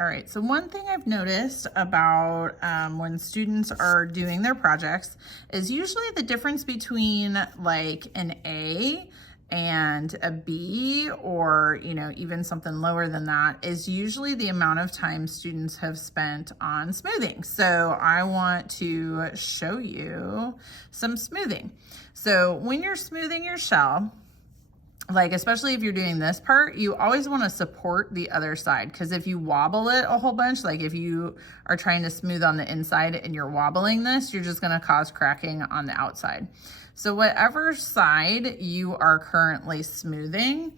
All right, so one thing I've noticed about when students are doing their projects is usually the difference between like an A and a B, or even something lower than that, is usually the amount of time students have spent on smoothing. So I want to show you some smoothing. So when you're smoothing your shell, like especially if you're doing this part, you always want to support the other side, because if you wobble it a whole bunch, like if you are trying to smooth on the inside and you're wobbling this, you're just going to cause cracking on the outside. So whatever side you are currently smoothing,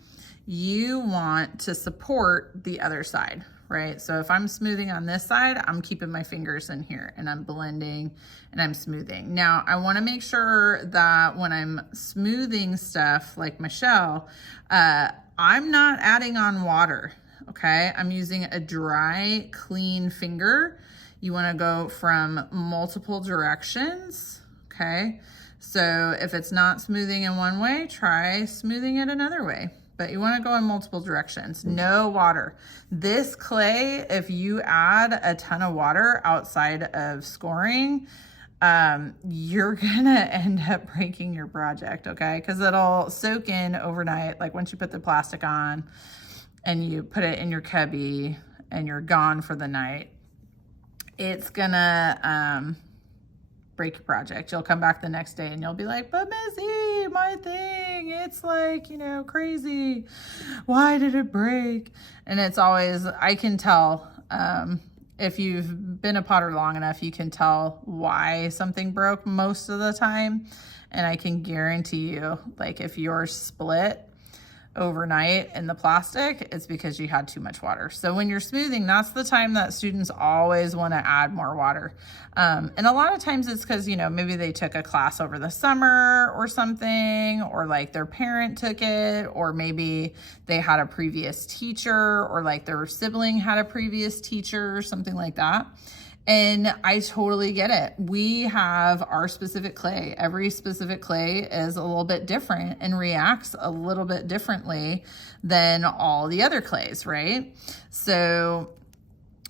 you want to support the other side, right? So if I'm smoothing on this side, I'm keeping my fingers in here and I'm blending and I'm smoothing. Now I want to make sure that when I'm smoothing stuff like my shell, I'm not adding on water, okay? I'm using a dry, clean finger. You want to go from multiple directions, okay? So if it's not smoothing in one way, try smoothing it another way. But you want to go in multiple directions. No water. This clay, if you add a ton of water outside of scoring, you're gonna end up breaking your project, okay? Because it'll soak in overnight. Like once you put the plastic on and you put it in your cubby and you're gone for the night, it's gonna break your project. You'll come back the next day and you'll be like, but Missy, my thing, it's like, crazy. Why did it break? And it's always, I can tell, if you've been a potter long enough, you can tell why something broke most of the time. And I can guarantee you, like if you're split overnight in the plastic, it's because you had too much water. So when you're smoothing, that's the time that students always want to add more water. And a lot of times it's because, maybe they took a class over the summer or something, or like their parent took it, or maybe they had a previous teacher, or like their sibling had a previous teacher or something like that. And I totally get it. We have our specific clay. Every specific clay is a little bit different and reacts a little bit differently than all the other clays, right? So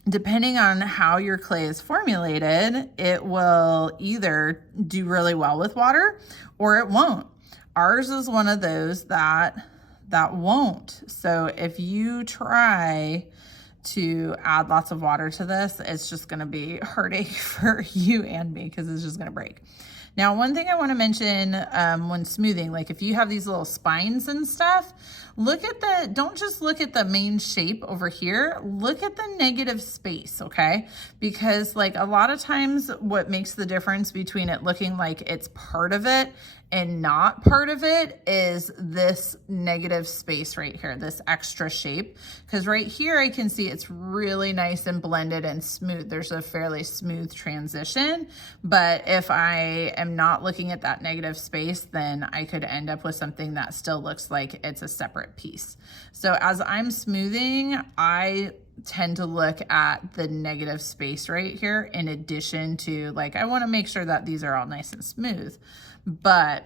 depending on how your clay is formulated, it will either do really well with water or it won't. Ours is one of those that won't. So if you try to add lots of water to this, it's just going to be heartache for you and me, because it's just going to break. Now, one thing I want to mention when smoothing, like if you have these little spines and stuff, don't just look at the main shape over here, look at the negative space, okay? Because like a lot of times what makes the difference between it looking like it's part of it and not part of it is this negative space right here, this extra shape. Because right here I can see it's really nice and blended and smooth. There's a fairly smooth transition. But if I am not looking at that negative space, then I could end up with something that still looks like it's a separate piece. So as I'm smoothing, I tend to look at the negative space right here, in addition to, like, I want to make sure that these are all nice and smooth, but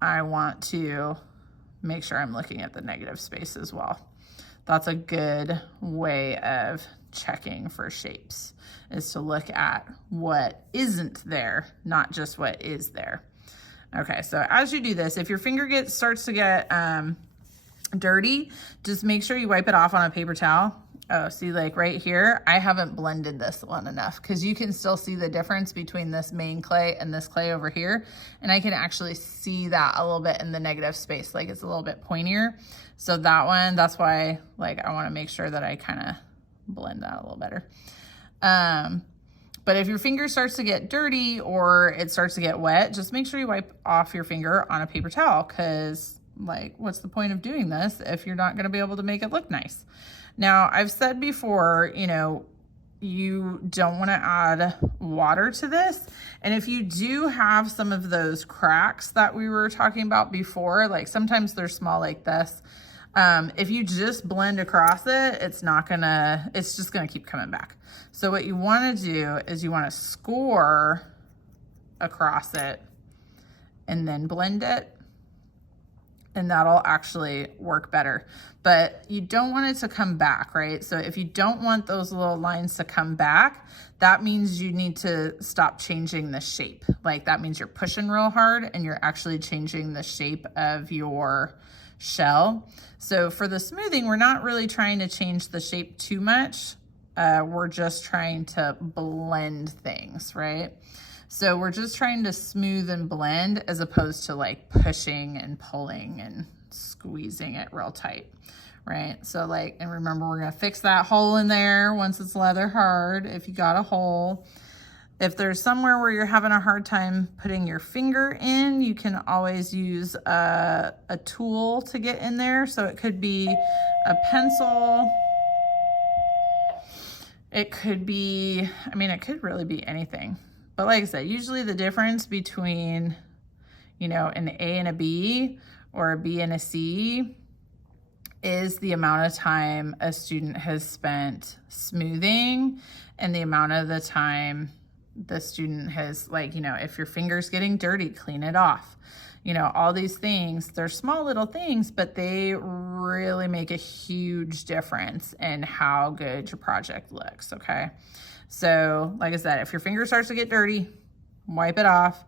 I want to make sure I'm looking at the negative space as well. That's a good way of checking for shapes, is to look at what isn't there, not just what is there. Okay, so as you do this, if your finger starts to get dirty, just make sure you wipe it off on a paper towel. Oh, see, like right here, I haven't blended this one enough, because you can still see the difference between this main clay and this clay over here. And I can actually see that a little bit in the negative space, like it's a little bit pointier. So that one, that's why, like, I want to make sure that I kind of blend that a little better. But if your finger starts to get dirty or it starts to get wet, just make sure you wipe off your finger on a paper towel, because like, what's the point of doing this if you're not going to be able to make it look nice? Now, I've said before, you don't want to add water to this. And if you do have some of those cracks that we were talking about before, like sometimes they're small like this, if you just blend across it, it's just gonna keep coming back. So what you want to do is you want to score across it and then blend it. and that'll actually work better. But you don't want it to come back, right? So if you don't want those little lines to come back, that means you need to stop changing the shape. Like that means you're pushing real hard and you're actually changing the shape of your shell. So for the smoothing, we're not really trying to change the shape too much. We're just trying to blend things, right? So we're just trying to smooth and blend as opposed to like pushing and pulling and squeezing it real tight, right? So like, and remember, we're gonna fix that hole in there once it's leather hard, if you got a hole. If there's somewhere where you're having a hard time putting your finger in, you can always use a tool to get in there. So it could be a pencil. It could be, I mean, it could really be anything. But like I said, usually the difference between, you know, an A and a B or a B and a C is the amount of time a student has spent smoothing and the amount of the time the student has, like, you know, if your finger's getting dirty, clean it off. You know, all these things, they're small little things, but they really make a huge difference in how good your project looks, okay? So like I said, if your finger starts to get dirty, wipe it off.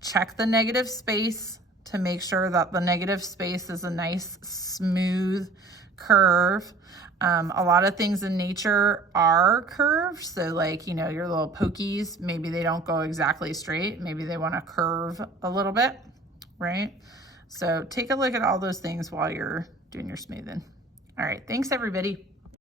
Check the negative space to make sure that the negative space is a nice smooth curve. A lot of things in nature are curved. So like, you know, your little pokies, maybe they don't go exactly straight. Maybe they want to curve a little bit, right? So take a look at all those things while you're doing your smoothing. All right, thanks everybody.